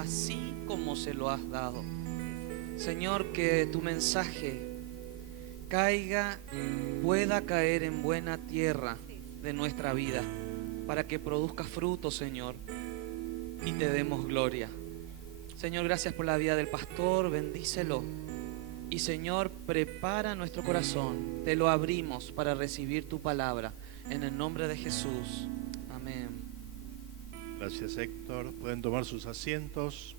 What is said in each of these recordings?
así como se lo has dado. Señor, que tu mensaje pueda caer en buena tierra de nuestra vida, para que produzca fruto, Señor, y te demos gloria. Señor, gracias por la vida del pastor, bendícelo. Y Señor, prepara nuestro corazón, te lo abrimos para recibir tu palabra, en el nombre de Jesús. Amén. Gracias, Héctor. Pueden tomar sus asientos.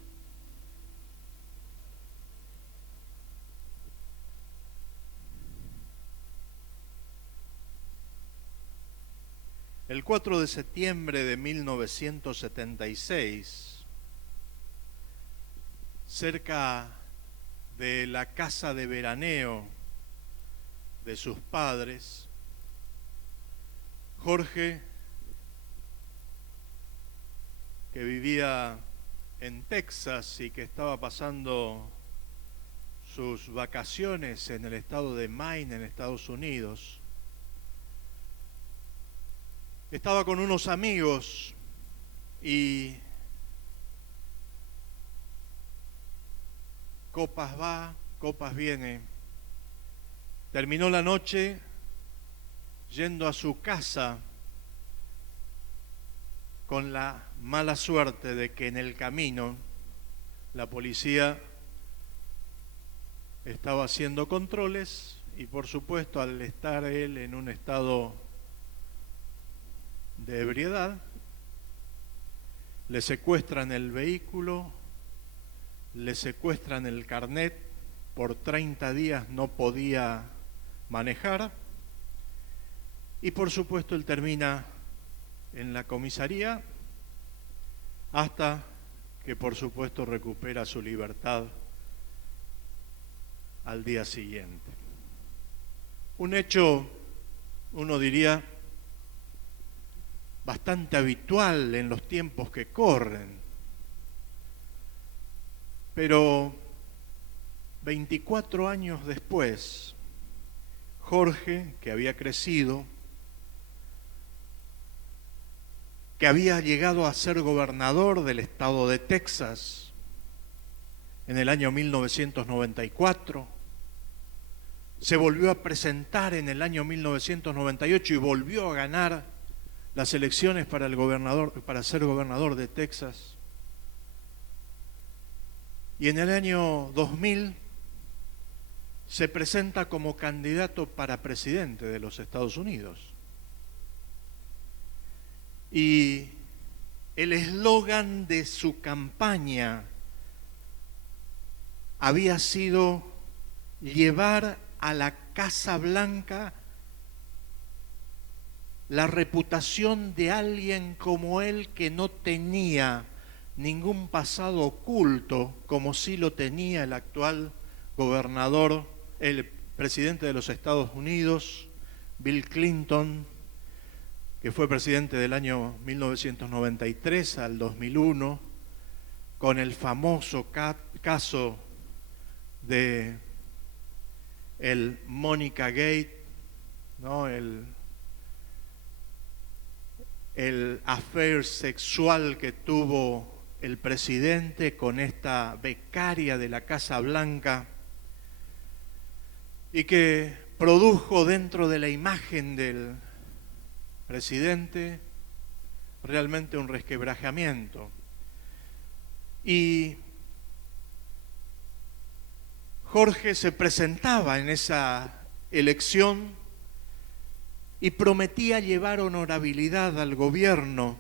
El 4 de septiembre de 1976, cerca de la casa de veraneo de sus padres, Jorge, que vivía en Texas y que estaba pasando sus vacaciones en el estado de Maine, en Estados Unidos, estaba con unos amigos y copas va, copas viene. Terminó la noche yendo a su casa con la mala suerte de que en el camino la policía estaba haciendo controles y, por supuesto, al estar él en un estado de ebriedad, le secuestran el vehículo, le secuestran el carnet, por 30 días no podía manejar y, por supuesto, él termina en la comisaría hasta que, por supuesto, recupera su libertad al día siguiente. Un hecho, uno diría, bastante habitual en los tiempos que corren, pero 24 años después, Jorge, que había crecido, que había llegado a ser gobernador del estado de Texas en el año 1994, se volvió a presentar en el año 1998 y volvió a ganar las elecciones para ser gobernador de Texas. Y en el año 2000 se presenta como candidato para presidente de los Estados Unidos. Y el eslogan de su campaña había sido llevar a la Casa Blanca la reputación de alguien como él, que no tenía ningún pasado oculto, como sí lo tenía el actual gobernador, el presidente de los Estados Unidos, Bill Clinton, que fue presidente del año 1993 al 2001, con el famoso caso de el Monica Gate, ¿no? El affair sexual que tuvo el presidente con esta becaria de la Casa Blanca y que produjo dentro de la imagen del presidente realmente un resquebrajamiento. Y Jorge se presentaba en esa elección y prometía llevar honorabilidad al gobierno,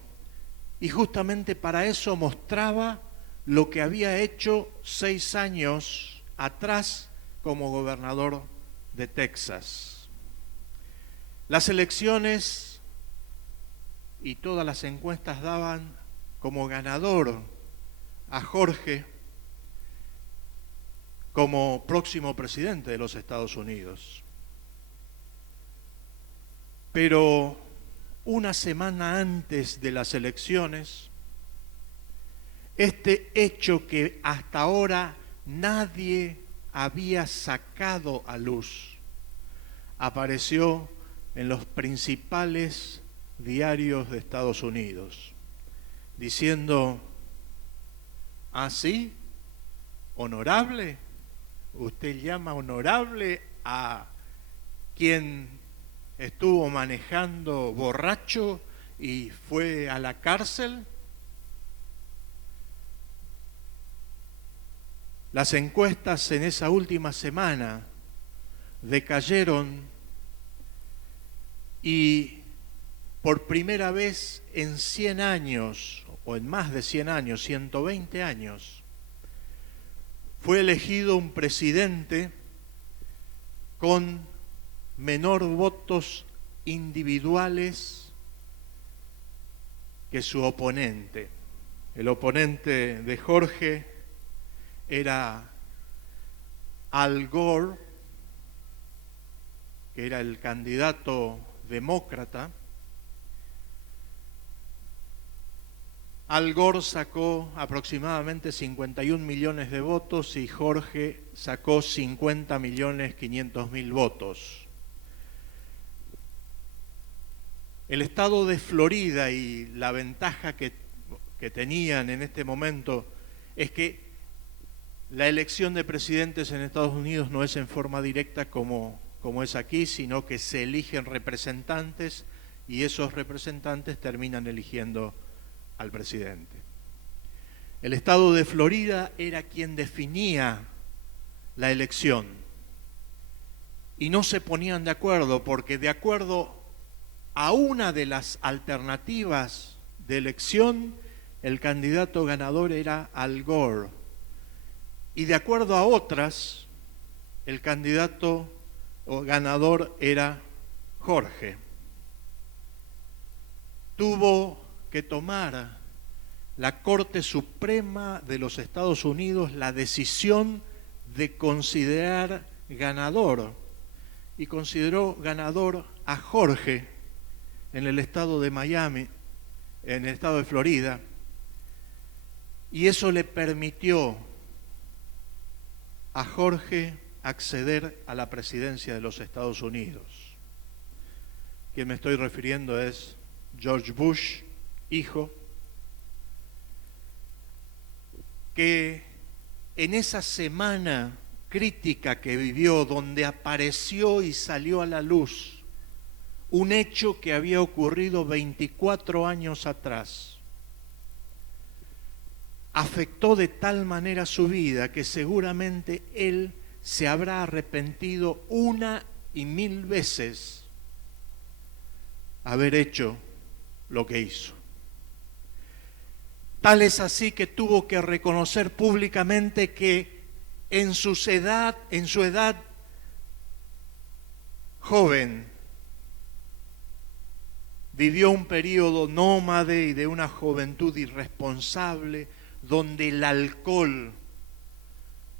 y justamente para eso mostraba lo que había hecho 6 años atrás como gobernador de Texas. Las elecciones y todas las encuestas daban como ganador a Jorge como próximo presidente de los Estados Unidos. Pero una semana antes de las elecciones, este hecho que hasta ahora nadie había sacado a luz, apareció en los principales diarios de Estados Unidos, diciendo: ¿Ah, sí? ¿Honorable? ¿Usted llama honorable a quien estuvo manejando borracho y fue a la cárcel? Las encuestas en esa última semana decayeron y por primera vez en 100 años, o en más de 100 años, 120 años, fue elegido un presidente con menor votos individuales que su oponente. El oponente de Jorge era Al Gore, que era el candidato demócrata. Al Gore sacó aproximadamente 51 millones de votos y Jorge sacó 50.500.000 votos. El estado de Florida y la ventaja que tenían en este momento es que la elección de presidentes en Estados Unidos no es en forma directa como es aquí, sino que se eligen representantes y esos representantes terminan eligiendo al presidente. El estado de Florida era quien definía la elección y no se ponían de acuerdo porque de acuerdo a una de las alternativas de elección el candidato ganador era Al Gore y de acuerdo a otras el candidato ganador era Jorge. Tuvo que tomar la Corte Suprema de los Estados Unidos la decisión de considerar ganador y consideró ganador a Jorge en el estado de Miami, en el estado de Florida, y eso le permitió a Jorge acceder a la presidencia de los Estados Unidos. Quien me estoy refiriendo es George Bush, hijo, que en esa semana crítica que vivió, donde apareció y salió a la luz un hecho que había ocurrido 24 años atrás, afectó de tal manera su vida que seguramente él se habrá arrepentido 1,000 veces haber hecho lo que hizo. Tal es así que tuvo que reconocer públicamente que en su edad joven, vivió un periodo nómade y de una juventud irresponsable, donde el alcohol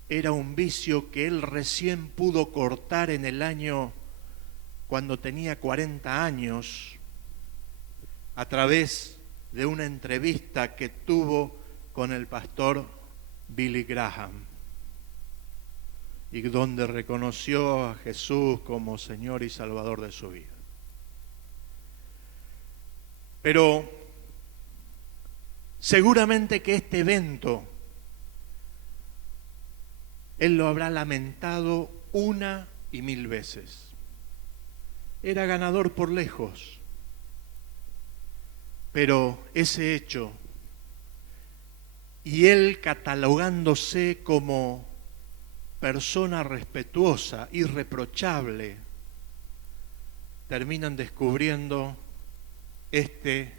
era un vicio que él recién pudo cortar en el año cuando tenía 40 años, a través de una entrevista que tuvo con el pastor Billy Graham, y donde reconoció a Jesús como Señor y Salvador de su vida. Pero seguramente que este evento él lo habrá lamentado 1,000 veces. Era ganador por lejos, pero ese hecho, y él catalogándose como persona respetuosa, irreprochable, terminan descubriendo este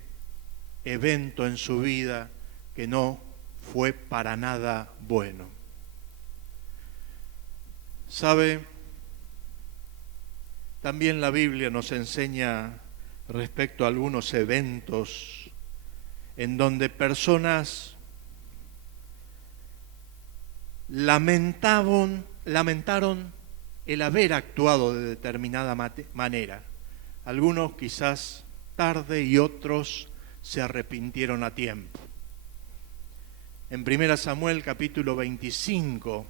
evento en su vida que no fue para nada bueno. ¿Sabe? También la Biblia nos enseña respecto a algunos eventos en donde personas lamentaron el haber actuado de determinada manera. Algunos quizás tarde y otros se arrepintieron a tiempo. En 1 Samuel capítulo 25,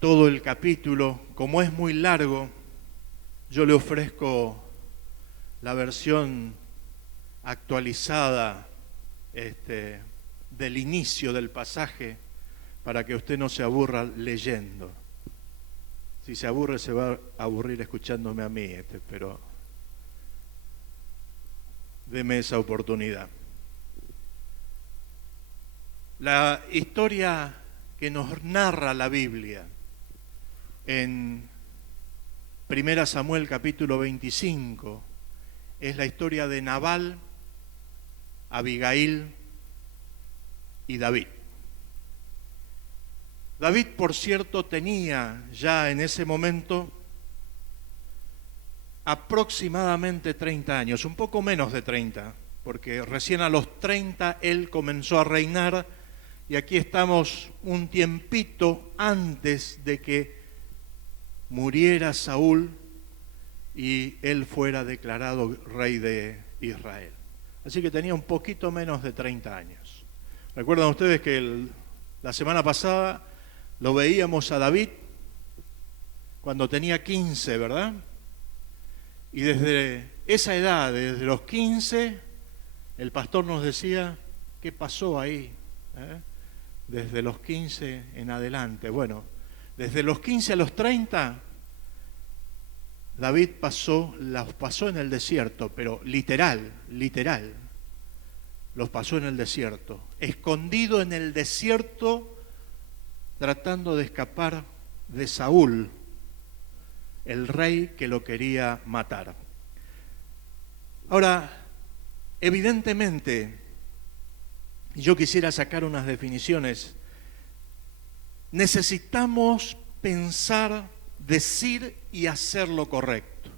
todo el capítulo, como es muy largo, yo le ofrezco la versión actualizada del inicio del pasaje para que usted no se aburra leyendo. Si se aburre, se va a aburrir escuchándome a mí, pero deme esa oportunidad. La historia que nos narra la Biblia en 1 Samuel capítulo 25 es la historia de Nabal, Abigail y David. David, por cierto, tenía ya en ese momento aproximadamente 30 años, un poco menos de 30, porque recién a los 30 él comenzó a reinar, y aquí estamos un tiempito antes de que muriera Saúl y él fuera declarado rey de Israel. Así que tenía un poquito menos de 30 años. ¿Recuerdan ustedes que la semana pasada lo veíamos a David cuando tenía 15, ¿verdad? Y desde esa edad, desde los 15, el pastor nos decía, ¿qué pasó ahí? Desde los 15 en adelante. Bueno, desde los 15 a los 30, David los pasó en el desierto, pero literal, los pasó en el desierto, escondido en el desierto, tratando de escapar de Saúl, el rey que lo quería matar. Ahora, evidentemente, yo quisiera sacar unas definiciones. Necesitamos pensar, decir y hacer lo correcto.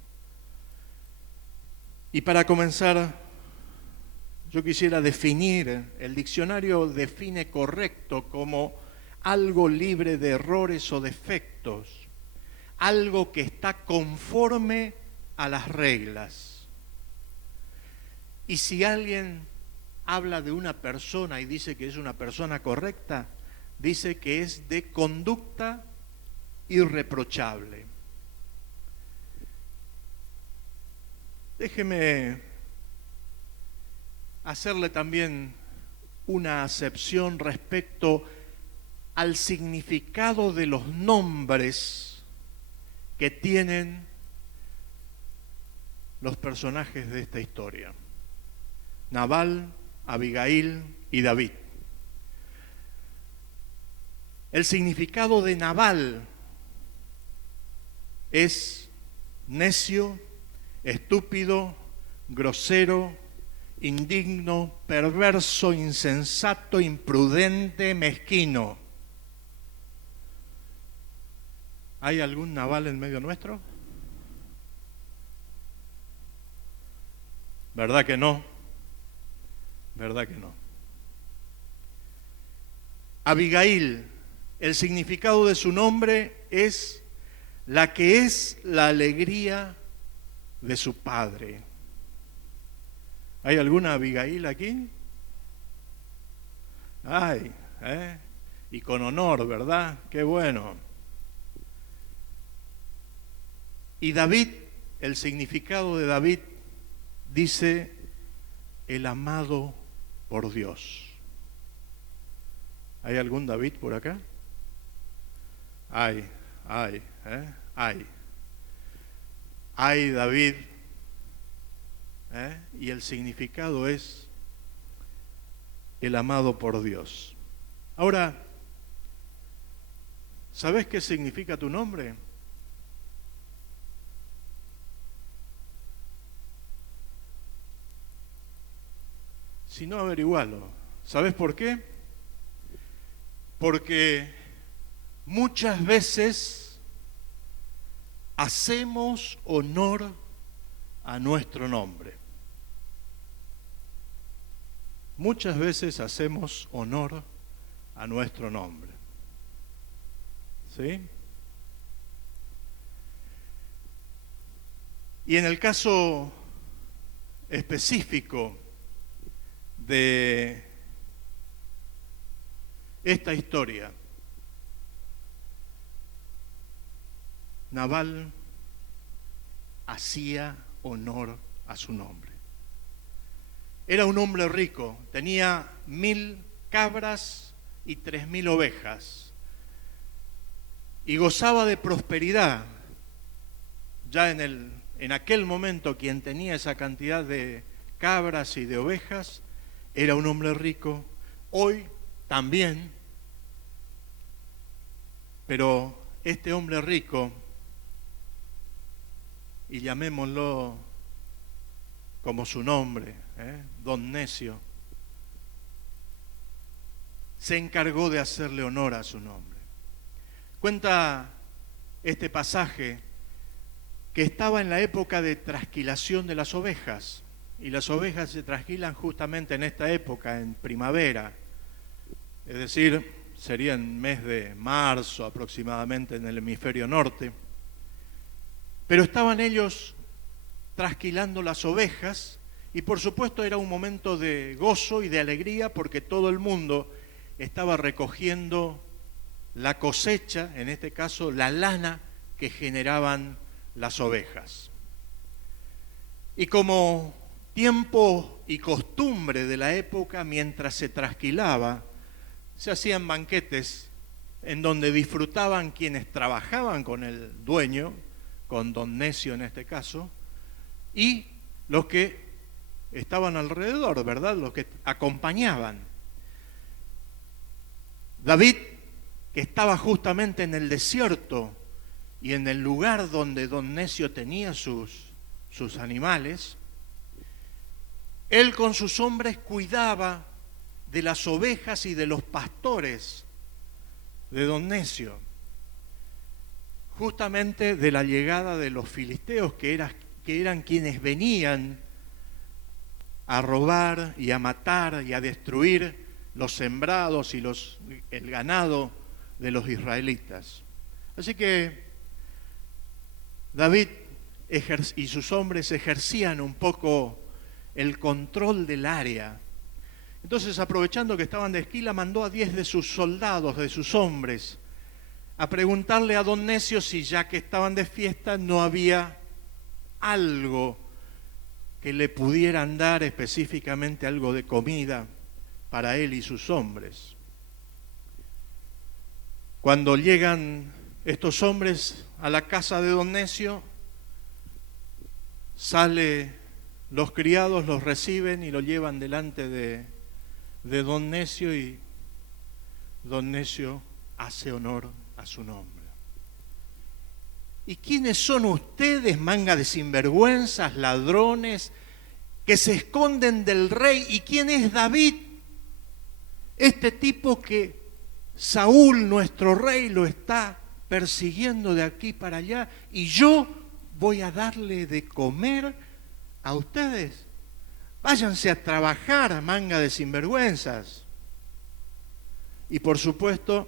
Y para comenzar, yo quisiera definir, el diccionario define correcto como algo libre de errores o defectos, algo que está conforme a las reglas. Y si alguien habla de una persona y dice que es una persona correcta, dice que es de conducta irreprochable. Déjeme hacerle también una acepción respecto al significado de los nombres que tienen los personajes de esta historia: Nabal, Abigail y David. El significado de Nabal es necio, estúpido, grosero, indigno, perverso, insensato, imprudente, mezquino. ¿Hay algún Nabal en medio nuestro? ¿Verdad que no? ¿Verdad que no? Abigail, el significado de su nombre es la que es la alegría de su padre. ¿Hay alguna Abigail aquí? Ay, y con honor, ¿verdad? Qué bueno. Y David, el significado de David dice el amado por Dios. ¿Hay algún David por acá? Ay, David, y el significado es el amado por Dios. Ahora, ¿sabes qué significa tu nombre? Si no, averigualo. ¿Sabes por qué? Porque muchas veces hacemos honor a nuestro nombre. Muchas veces hacemos honor a nuestro nombre. ¿Sí? Y en el caso específico de esta historia, Nabal hacía honor a su nombre. Era un hombre rico, tenía 1000 cabras y 3.000 ovejas. Y gozaba de prosperidad. Ya en aquel momento quien tenía esa cantidad de cabras y de ovejas era un hombre rico. Hoy también. Pero este hombre rico, y llamémoslo como su nombre, Don Necio, se encargó de hacerle honor a su nombre. Cuenta este pasaje que estaba en la época de trasquilación de las ovejas, y las ovejas se trasquilan justamente en esta época, en primavera, es decir, sería en mes de marzo aproximadamente en el hemisferio norte. Pero estaban ellos trasquilando las ovejas y por supuesto era un momento de gozo y de alegría porque todo el mundo estaba recogiendo la cosecha, en este caso la lana que generaban las ovejas. Y como tiempo y costumbre de la época, mientras se trasquilaba, se hacían banquetes en donde disfrutaban quienes trabajaban con el dueño, con Don Necio en este caso, y los que estaban alrededor, ¿verdad? Los que acompañaban. David, que estaba justamente en el desierto y en el lugar donde Don Necio tenía sus animales, él con sus hombres cuidaba de las ovejas y de los pastores de Don Necio, justamente de la llegada de los filisteos que eran quienes venían a robar y a matar y a destruir los sembrados y el ganado de los israelitas. Así que David y sus hombres ejercían un poco el control del área. Entonces, aprovechando que estaban de esquila, mandó a 10 de sus soldados, de sus hombres, a preguntarle a Don Necio si ya que estaban de fiesta no había algo que le pudieran dar, específicamente algo de comida para él y sus hombres. Cuando llegan estos hombres a la casa de Don Necio, los criados los reciben y lo llevan delante de Don Necio y Don Necio hace honor a su nombre. ¿Y quiénes son ustedes, manga de sinvergüenzas, ladrones, que se esconden del rey? ¿Y quién es David? Este tipo que Saúl, nuestro rey, lo está persiguiendo de aquí para allá y yo voy a darle de comer a ustedes. Váyanse a trabajar, manga de sinvergüenzas. Y por supuesto,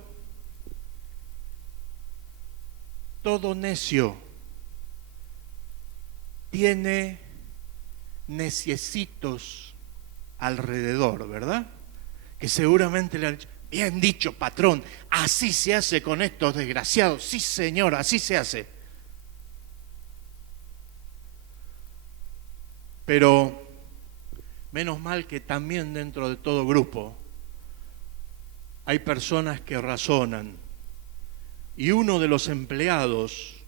todo necio tiene neciecitos alrededor, ¿verdad? Que seguramente le han dicho, bien dicho, patrón, así se hace con estos desgraciados. Sí, señor, así se hace. Pero menos mal que también dentro de todo grupo hay personas que razonan. Y uno de los empleados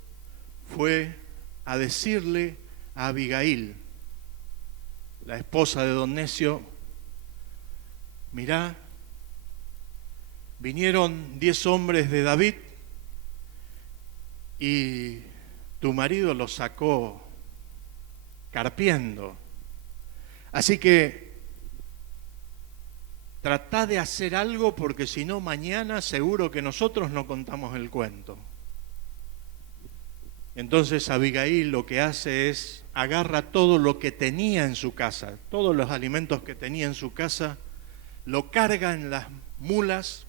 fue a decirle a Abigail, la esposa de Don Necio, mirá, vinieron 10 hombres de David y tu marido los sacó carpiendo. Así que tratá de hacer algo porque si no mañana seguro que nosotros no contamos el cuento. Entonces Abigail lo que hace es agarra todo lo que tenía en su casa, todos los alimentos que tenía en su casa, lo carga en las mulas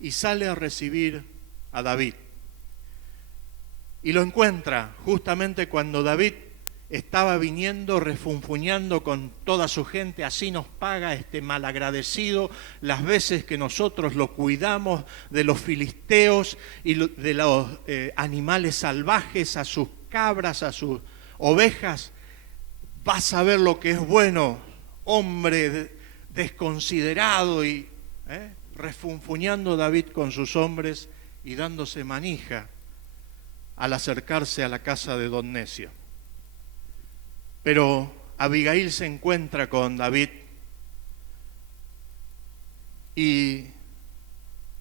y sale a recibir a David. Y lo encuentra justamente cuando David estaba viniendo, refunfuñando con toda su gente, así nos paga este malagradecido las veces que nosotros lo cuidamos de los filisteos y de los animales salvajes, a sus cabras, a sus ovejas. Vas a ver lo que es bueno, hombre desconsiderado. Y refunfuñando David con sus hombres y dándose manija al acercarse a la casa de don Necio. Pero Abigail se encuentra con David y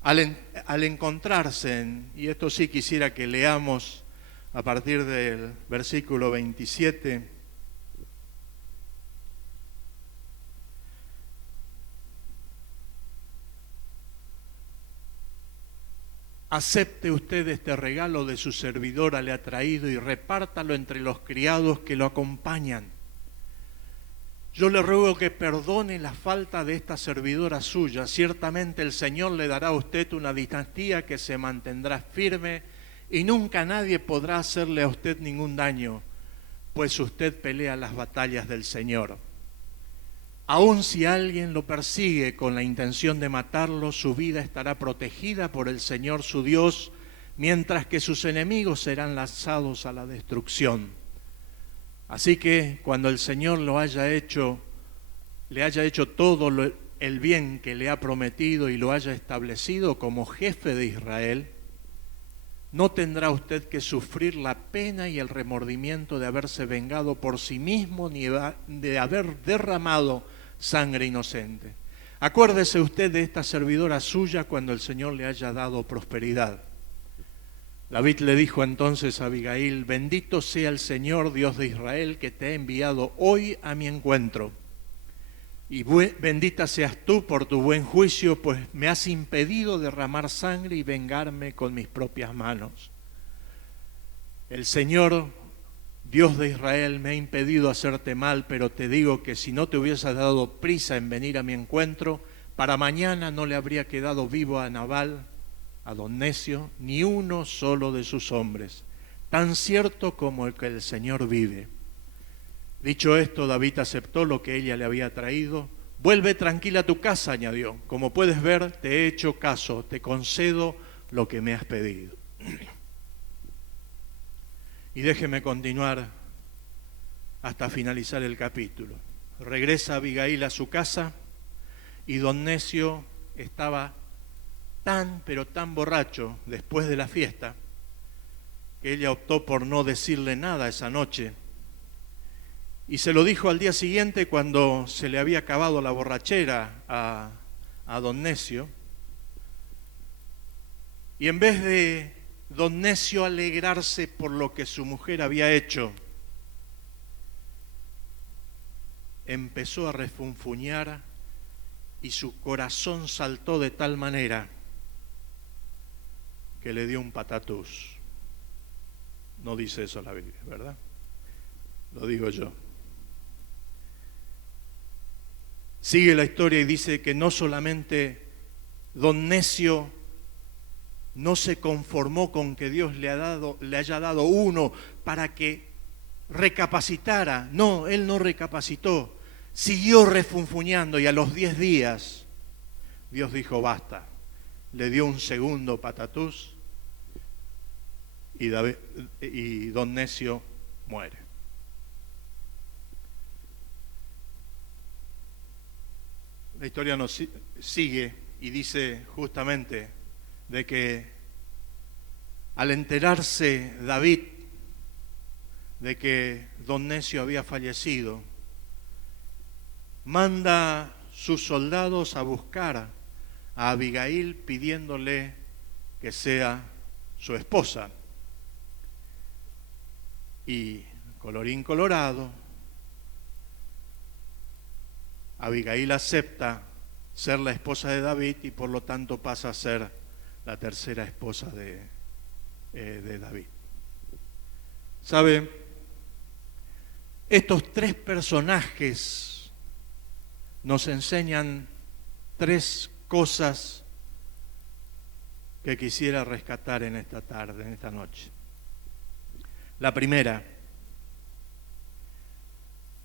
al encontrarse, y esto sí quisiera que leamos a partir del versículo 27, acepte usted este regalo de su servidora le ha traído y repártalo entre los criados que lo acompañan. Yo le ruego que perdone la falta de esta servidora suya. Ciertamente el Señor le dará a usted una dinastía que se mantendrá firme y nunca nadie podrá hacerle a usted ningún daño, pues usted pelea las batallas del Señor. Aun si alguien lo persigue con la intención de matarlo, su vida estará protegida por el Señor su Dios, mientras que sus enemigos serán lanzados a la destrucción. Así que cuando el Señor le haya hecho todo el bien que le ha prometido y lo haya establecido como jefe de Israel, no tendrá usted que sufrir la pena y el remordimiento de haberse vengado por sí mismo ni de haber derramado sangre inocente. Acuérdese usted de esta servidora suya cuando el Señor le haya dado prosperidad. David le dijo entonces a Abigail: bendito sea el Señor Dios de Israel que te ha enviado hoy a mi encuentro. Y bendita seas tú por tu buen juicio, pues me has impedido derramar sangre y vengarme con mis propias manos. El Señor Dios de Israel me ha impedido hacerte mal, pero te digo que si no te hubiese dado prisa en venir a mi encuentro, para mañana no le habría quedado vivo a Nabal, a don Necio, ni uno solo de sus hombres, tan cierto como el que el Señor vive. Dicho esto, David aceptó lo que ella le había traído. Vuelve tranquila a tu casa, añadió. Como puedes ver, te he hecho caso, te concedo lo que me has pedido. Y déjeme continuar hasta finalizar el capítulo. Regresa Abigail a su casa y don Necio estaba pero tan borracho después de la fiesta que ella optó por no decirle nada esa noche y se lo dijo al día siguiente cuando se le había acabado la borrachera a don Necio. Y en vez de don Necio alegrarse por lo que su mujer había hecho, empezó a refunfuñar y su corazón saltó de tal manera que le dio un patatús. No dice eso la Biblia, ¿verdad? Lo digo yo. Sigue la historia y dice que no solamente don Necio no se conformó con que Dios le haya dado uno para que recapacitara. No, él no recapacitó. Siguió refunfuñando y a los 10 días Dios dijo basta. Le dio un segundo patatús y don Necio muere. La historia nos sigue y dice justamente de que al enterarse David de que don Necio había fallecido, manda sus soldados a buscar a Abigail pidiéndole que sea su esposa. Y colorín colorado, Abigail acepta ser la esposa de David y por lo tanto pasa a ser la tercera esposa de David. ¿Sabe? Estos tres personajes nos enseñan tres cosas que quisiera rescatar en esta tarde, en esta noche. La primera,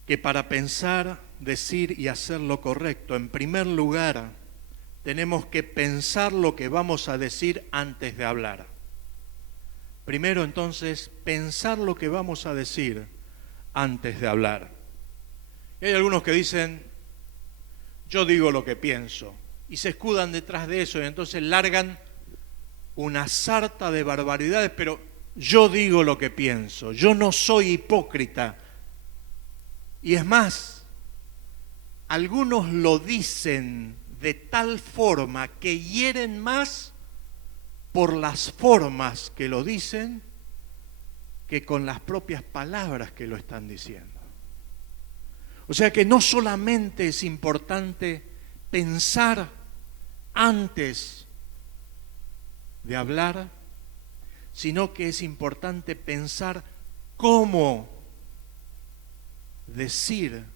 que para pensar, decir y hacer lo correcto, en primer lugar, tenemos que pensar lo que vamos a decir antes de hablar. Primero, entonces, pensar lo que vamos a decir antes de hablar. Y hay algunos que dicen, yo digo lo que pienso, y se escudan detrás de eso, y entonces largan una sarta de barbaridades, pero yo digo lo que pienso, yo no soy hipócrita. Y es más, algunos lo dicen de tal forma que hieren más por las formas que lo dicen que con las propias palabras que lo están diciendo. O sea que no solamente es importante pensar antes de hablar, sino que es importante pensar cómo decir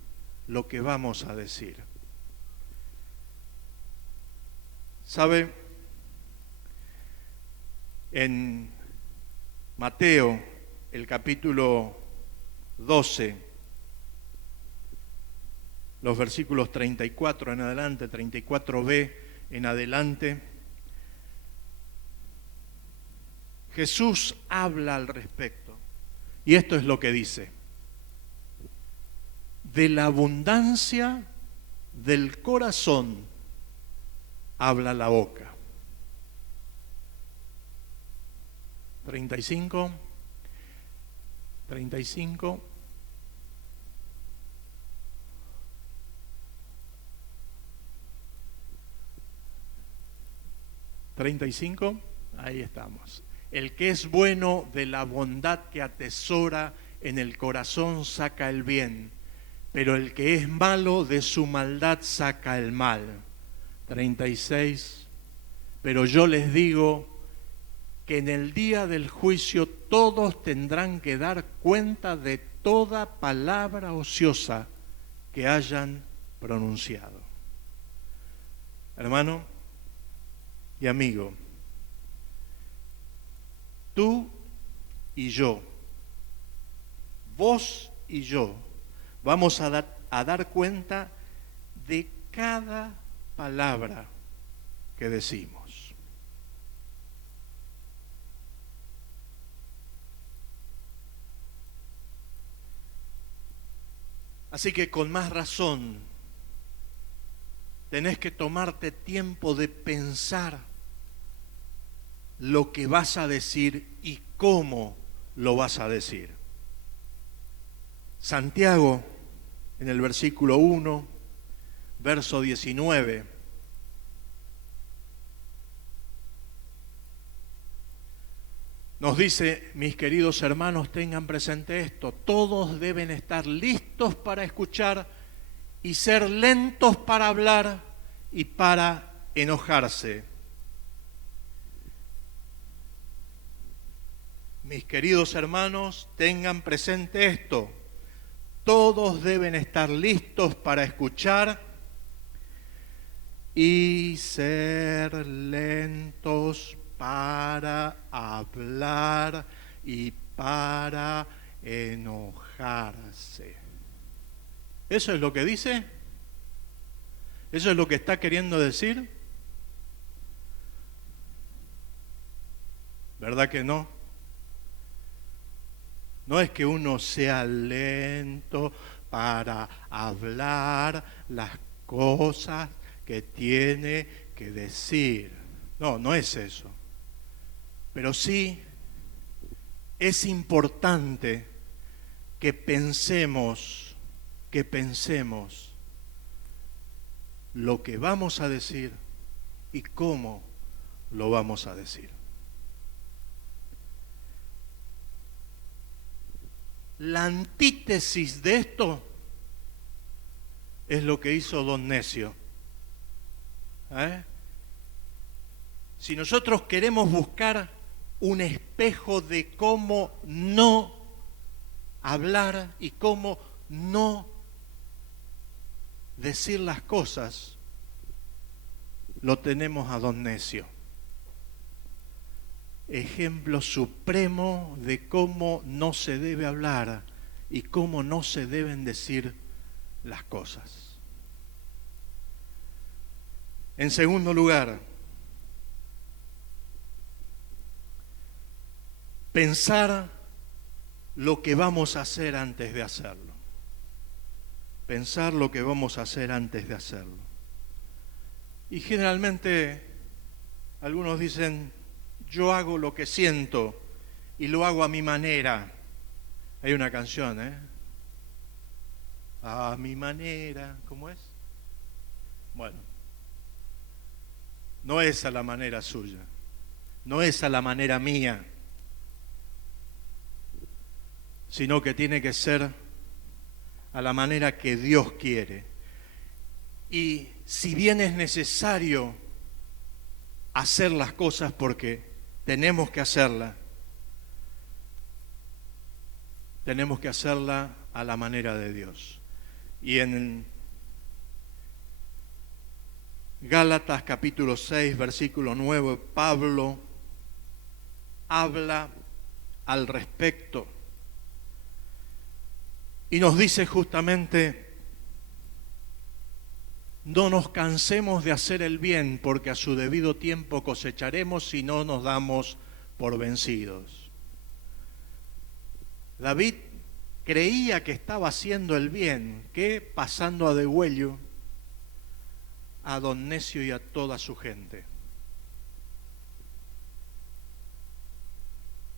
lo que vamos a decir. ¿Sabe? En Mateo, el capítulo 12, los versículos 34 en adelante, 34b en adelante, Jesús habla al respecto. Y esto es lo que dice: de la abundancia del corazón habla la boca. 35. Ahí estamos. El que es bueno de la bondad que atesora en el corazón saca el bien, pero el que es malo de su maldad saca el mal. 36. Pero yo les digo que en el día del juicio todos tendrán que dar cuenta de toda palabra ociosa que hayan pronunciado. Hermano y amigo, tú y yo, vos y yo, vamos a dar cuenta de cada palabra que decimos. Así que con más razón tenés que tomarte tiempo de pensar lo que vas a decir y cómo lo vas a decir. Santiago, en el versículo 1, verso 19, nos dice: mis queridos hermanos, tengan presente esto, todos deben estar listos para escuchar y ser lentos para hablar y para enojarse. Mis queridos hermanos, tengan presente esto, todos deben estar listos para escuchar y ser lentos para hablar y para enojarse. ¿Eso es lo que dice? ¿Eso es lo que está queriendo decir? ¿Verdad que no? No es que uno sea lento para hablar las cosas que tiene que decir. No, no es eso. Pero sí es importante que pensemos lo que vamos a decir y cómo lo vamos a decir. La antítesis de esto es lo que hizo Don Necio. Si nosotros queremos buscar un espejo de cómo no hablar y cómo no decir las cosas, lo tenemos a Don Necio. Ejemplo supremo de cómo no se debe hablar y cómo no se deben decir las cosas. En segundo lugar, pensar lo que vamos a hacer antes de hacerlo. Pensar lo que vamos a hacer antes de hacerlo. Y generalmente algunos dicen, yo hago lo que siento y lo hago a mi manera. Hay una canción, A mi manera, ¿cómo es? Bueno, no es a la manera suya, no es a la manera mía, sino que tiene que ser a la manera que Dios quiere. Y si bien es necesario hacer las cosas porque tenemos que hacerlas a la manera de Dios. Y en Gálatas capítulo 6, versículo 9, Pablo habla al respecto y nos dice justamente, no nos cansemos de hacer el bien, porque a su debido tiempo cosecharemos si no nos damos por vencidos. David creía que estaba haciendo el bien, que pasando a degüello a don Necio y a toda su gente.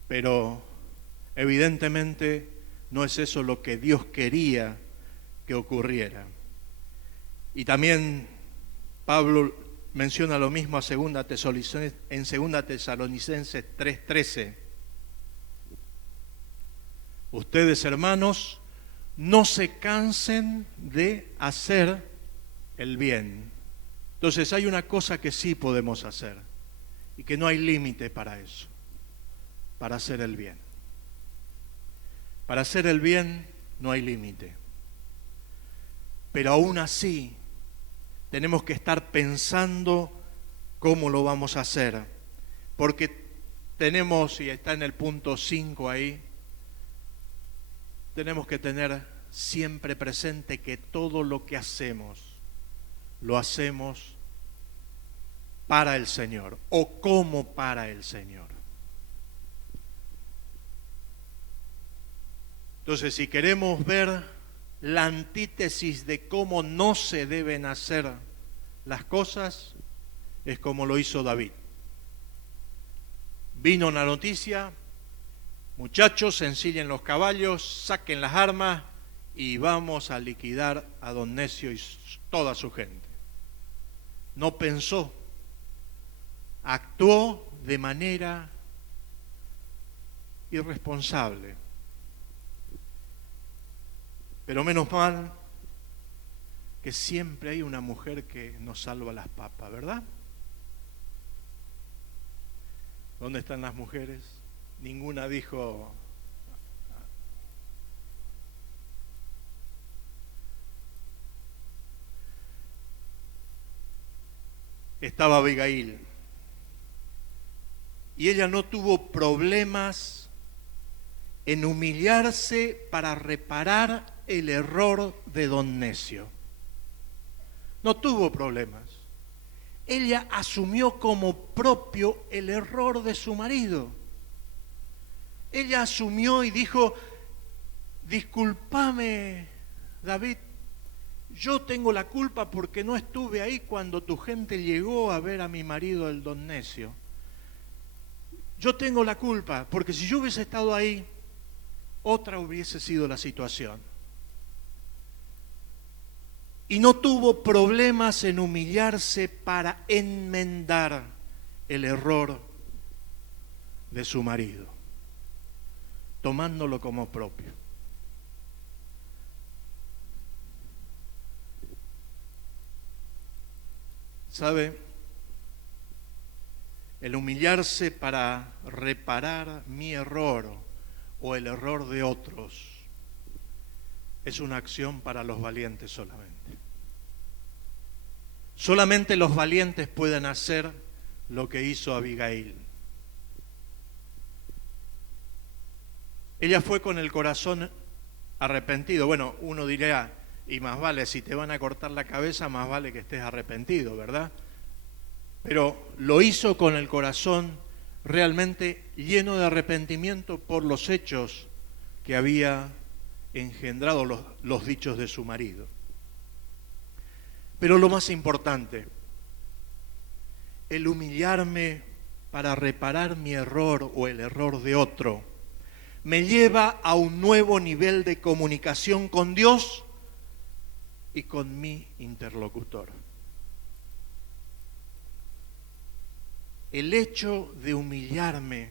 Pero evidentemente no es eso lo que Dios quería que ocurriera. Y también Pablo menciona lo mismo en 2 Tesalonicenses 3:13. Ustedes, hermanos, no se cansen de hacer el bien. Entonces hay una cosa que sí podemos hacer y que no hay límite para eso, para hacer el bien. Para hacer el bien no hay límite. Pero aún así tenemos que estar pensando cómo lo vamos a hacer. Porque tenemos, y está en el punto 5 ahí, tenemos que tener siempre presente que todo lo que hacemos, lo hacemos para el Señor o como para el Señor. Entonces, si queremos ver la antítesis de cómo no se deben hacer las cosas, es como lo hizo David. Vino una noticia, muchachos, ensillen los caballos, saquen las armas y vamos a liquidar a don Necio y toda su gente. No pensó, actuó de manera irresponsable. Pero menos mal que siempre hay una mujer que nos salva las papas, ¿verdad? ¿Dónde están las mujeres? Ninguna dijo... Estaba Abigail. Y ella no tuvo problemas en humillarse para reparar el error de don Necio. No tuvo problemas. Ella asumió como propio el error de su marido. Ella asumió y dijo, discúlpame, David, yo tengo la culpa porque no estuve ahí cuando tu gente llegó a ver a mi marido, el don Necio. Yo tengo la culpa, porque si yo hubiese estado ahí, otra hubiese sido la situación. Y no tuvo problemas en humillarse para enmendar el error de su marido, tomándolo como propio. ¿Sabe? El humillarse para reparar mi error o el error de otros es una acción para los valientes solamente. Solamente los valientes pueden hacer lo que hizo Abigail. Ella fue con el corazón arrepentido. Bueno, uno diría, y más vale, si te van a cortar la cabeza, más vale que estés arrepentido, ¿verdad? Pero lo hizo con el corazón realmente lleno de arrepentimiento por los hechos que había engendrado los dichos de su marido. Pero lo más importante, el humillarme para reparar mi error o el error de otro, me lleva a un nuevo nivel de comunicación con Dios y con mi interlocutor. El hecho de humillarme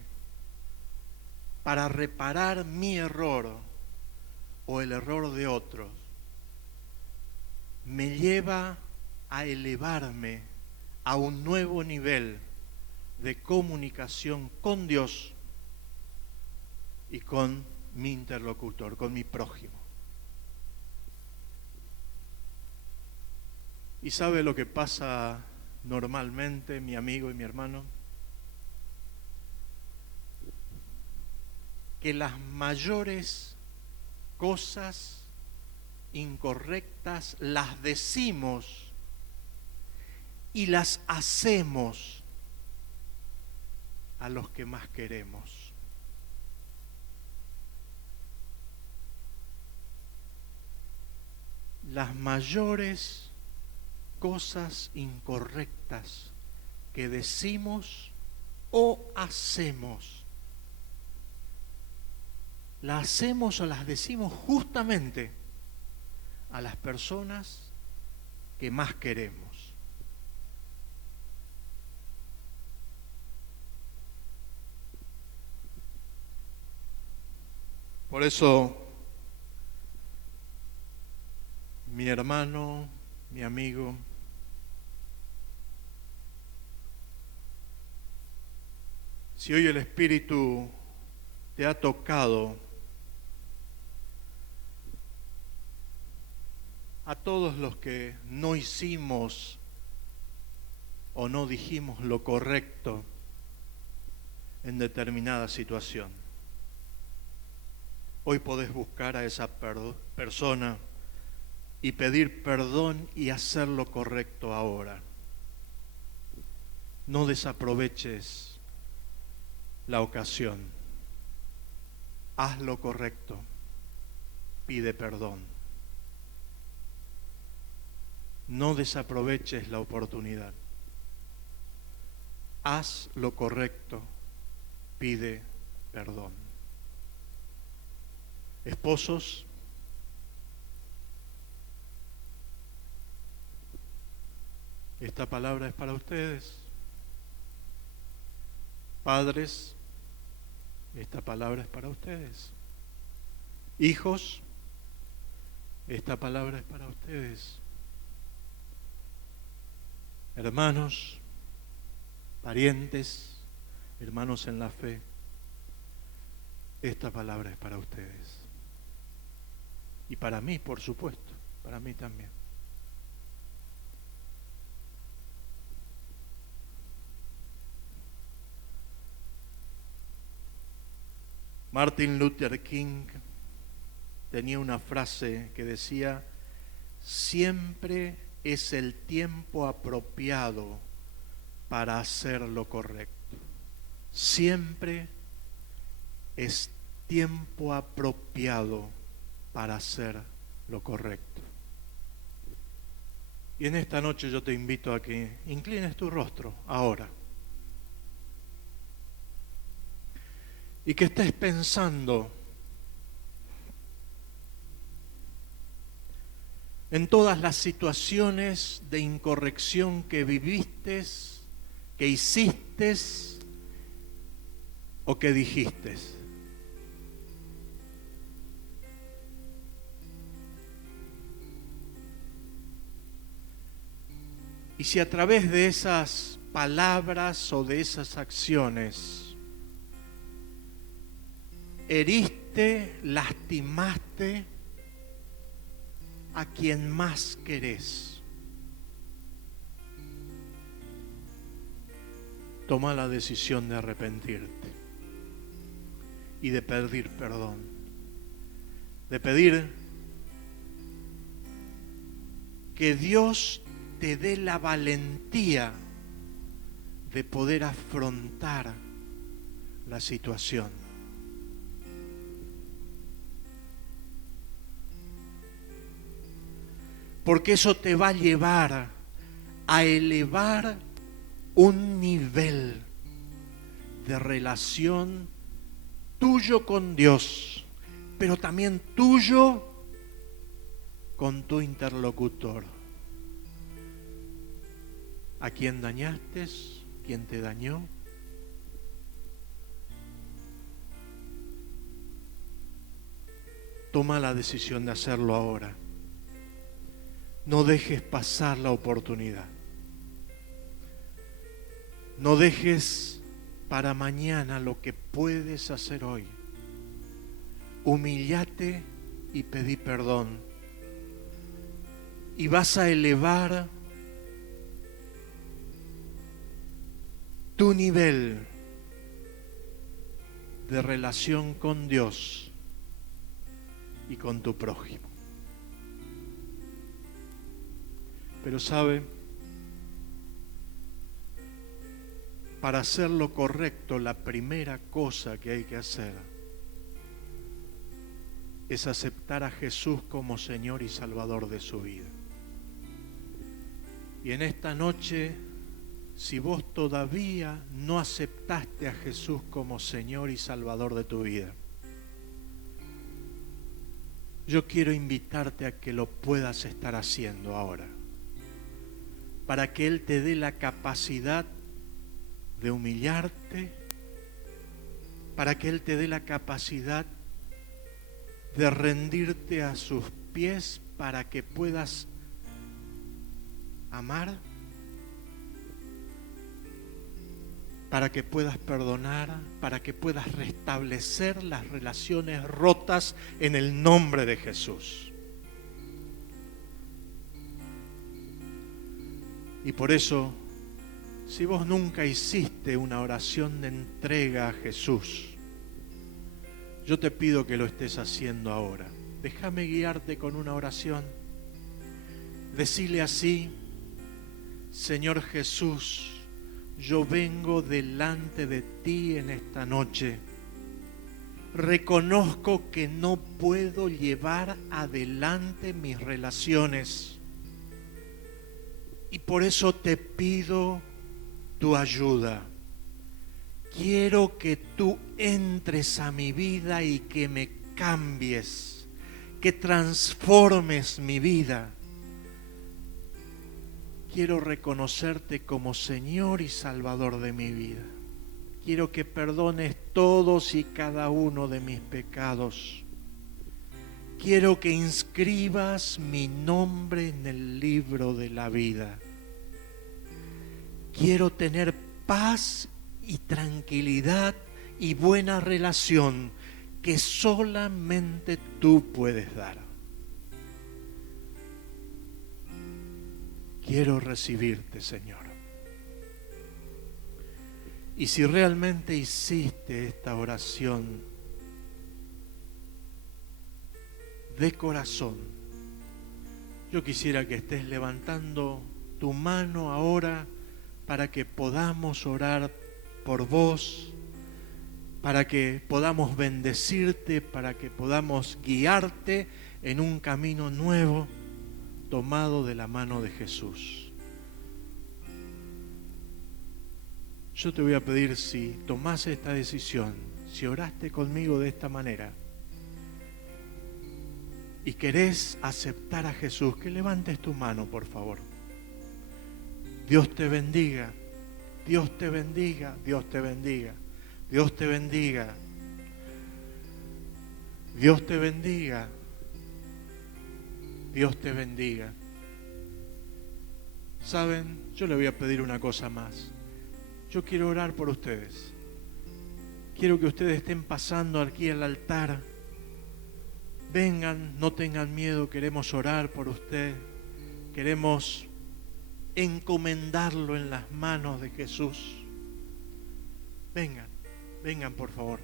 para reparar mi error o el error de otros me lleva a elevarme a un nuevo nivel de comunicación con Dios y con mi interlocutor, con mi prójimo. ¿Y sabe lo que pasa normalmente, mi amigo y mi hermano? Que las mayores cosas incorrectas las decimos y las hacemos a los que más queremos. Las mayores cosas incorrectas que decimos o hacemos, las hacemos o las decimos justamente a las personas que más queremos. Por eso, mi hermano, mi amigo, si hoy el Espíritu te ha tocado, a todos los que no hicimos o no dijimos lo correcto en determinada situación, hoy podés buscar a esa persona y pedir perdón y hacer lo correcto ahora. No desaproveches la ocasión. Haz lo correcto. Pide perdón. No desaproveches la oportunidad. Haz lo correcto. Pide perdón. Esposos, esta palabra es para ustedes. Padres, esta palabra es para ustedes. Hijos, esta palabra es para ustedes. Hermanos, parientes, hermanos en la fe, esta palabra es para ustedes. Y para mí, por supuesto, para mí también. Martin Luther King tenía una frase que decía: siempre es el tiempo apropiado para hacer lo correcto. Siempre es tiempo apropiado para hacer lo correcto. Y en esta noche yo te invito a que inclines tu rostro ahora y que estés pensando en todas las situaciones de incorrección que viviste, que hiciste o que dijiste. Y si a través de esas palabras o de esas acciones heriste, lastimaste a quien más querés, toma la decisión de arrepentirte y de pedir perdón, de pedir que Dios te dé la valentía de poder afrontar la situación. Porque eso te va a llevar a elevar un nivel de relación tuyo con Dios, pero también tuyo con tu interlocutor. ¿A quién dañaste? ¿Quién te dañó? Toma la decisión de hacerlo ahora. No dejes pasar la oportunidad. No dejes para mañana lo que puedes hacer hoy. Humíllate y pedí perdón. Y vas a elevar tu nivel de relación con Dios y con tu prójimo. Pero sabe, para hacer lo correcto, la primera cosa que hay que hacer es aceptar a Jesús como Señor y Salvador de su vida. Y en esta noche, si vos todavía no aceptaste a Jesús como Señor y Salvador de tu vida, yo quiero invitarte a que lo puedas estar haciendo ahora, para que Él te dé la capacidad de humillarte, para que Él te dé la capacidad de rendirte a sus pies, para que puedas amar, para que puedas perdonar, para que puedas restablecer las relaciones rotas en el nombre de Jesús. Y por eso, si vos nunca hiciste una oración de entrega a Jesús, yo te pido que lo estés haciendo ahora. Déjame guiarte con una oración. Decile así: Señor Jesús, yo vengo delante de ti en esta noche. Reconozco que no puedo llevar adelante mis relaciones. Y por eso te pido tu ayuda. Quiero que tú entres a mi vida y que me cambies, que transformes mi vida. Quiero reconocerte como Señor y Salvador de mi vida. Quiero que perdones todos y cada uno de mis pecados. Quiero que inscribas mi nombre en el libro de la vida. Quiero tener paz y tranquilidad y buena relación que solamente tú puedes dar. Quiero recibirte, Señor. Y si realmente hiciste esta oración de corazón, yo quisiera que estés levantando tu mano ahora para que podamos orar por vos, para que podamos bendecirte, para que podamos guiarte en un camino nuevo tomado de la mano de Jesús. Yo te voy a pedir, si tomás esta decisión, si oraste conmigo de esta manera y querés aceptar a Jesús, que levantes tu mano, por favor. Dios te bendiga, Dios te bendiga, Dios te bendiga, Dios te bendiga, Dios te bendiga, Dios te bendiga. ¿Saben? Yo le voy a pedir una cosa más. Yo quiero orar por ustedes. Quiero que ustedes estén pasando aquí al altar. Vengan, no tengan miedo, queremos orar por usted. Queremos encomendarlo en las manos de Jesús. Vengan, vengan por favor.